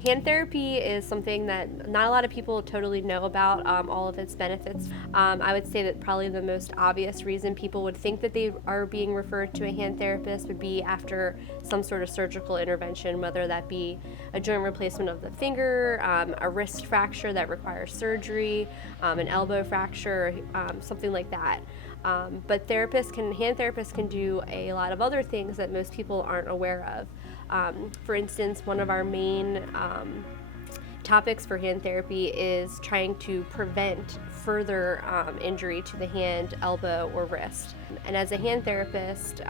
Hand therapy is something that not a lot of people totally know about, all of its benefits. I would say that probably the most obvious reason people would think that they are being referred to a hand therapist would be after some sort of surgical intervention, whether that be a joint replacement of the finger, a wrist fracture that requires surgery, an elbow fracture, something like that. But hand therapists can do a lot of other things that most people aren't aware of. For instance, one of our main topics for hand therapy is trying to prevent further injury to the hand, elbow, or wrist. And as a hand therapist,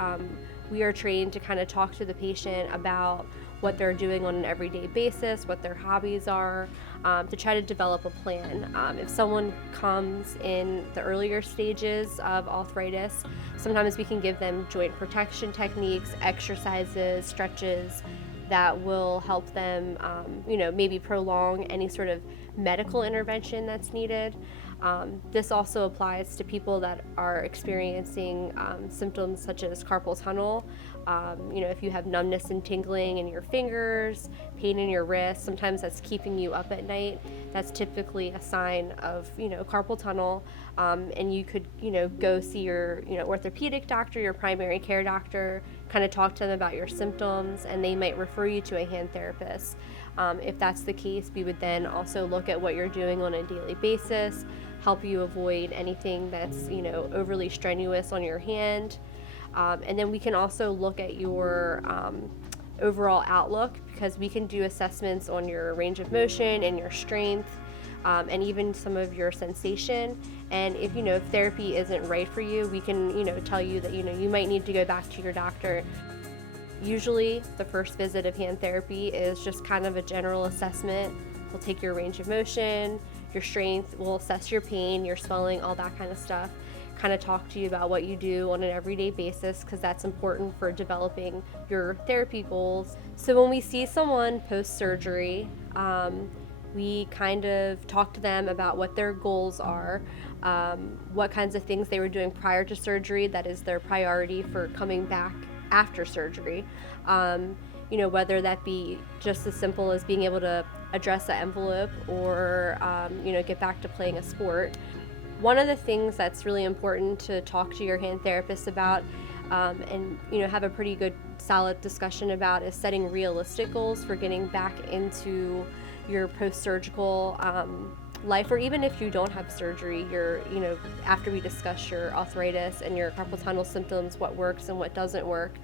we are trained to kind of talk to the patient about what they're doing on an everyday basis, what their hobbies are, to try to develop a plan. If someone comes in the earlier stages of arthritis, sometimes we can give them joint protection techniques, exercises, stretches that will help them, maybe prolong any sort of medical intervention that's needed. This also applies to people that are experiencing symptoms such as carpal tunnel. If you have numbness and tingling in your fingers, pain in your wrist, sometimes that's keeping you up at night. That's typically a sign of, carpal tunnel. And you could, go see your, orthopedic doctor, your primary care doctor, kind of talk to them about your symptoms, and they might refer you to a hand therapist. If that's the case, we would then also look at what you're doing on a daily basis, help you avoid anything that's, overly strenuous on your hand. And then we can also look at your overall outlook, because we can do assessments on your range of motion and your strength, and even some of your sensation. And if therapy isn't right for you, we can tell you that you might need to go back to your doctor. Usually the first visit of hand therapy is just kind of a general assessment. We'll take your range of motion, your strength, we'll assess your pain, your swelling, all that kind of stuff. Kind of talk to you about what you do on an everyday basis, because that's important for developing your therapy goals. So when we see someone post-surgery, we kind of talk to them about what their goals are, what kinds of things they were doing prior to surgery that is their priority for coming back after surgery. Whether that be just as simple as being able to address the envelope or, get back to playing a sport. One of the things that's really important to talk to your hand therapist about and have a pretty good solid discussion about is setting realistic goals for getting back into your post-surgical life, or even if you don't have surgery, after we discuss your arthritis and your carpal tunnel symptoms, what works and what doesn't work,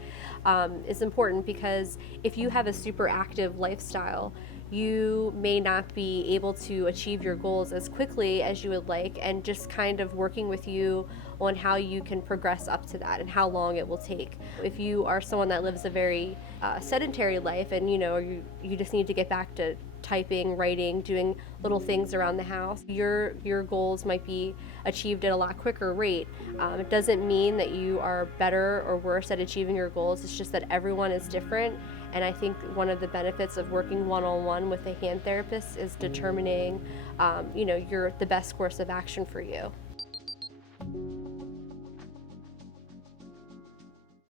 is important, because if you have a super active lifestyle, you may not be able to achieve your goals as quickly as you would like, and just kind of working with you on how you can progress up to that and how long it will take. If you are someone that lives a very sedentary life and you just need to get back to typing, writing, doing little things around the house, your goals might be achieved at a lot quicker rate. It doesn't mean that you are better or worse at achieving your goals. It's just that everyone is different. And I think one of the benefits of working one-on-one with a hand therapist is determining, the best course of action for you.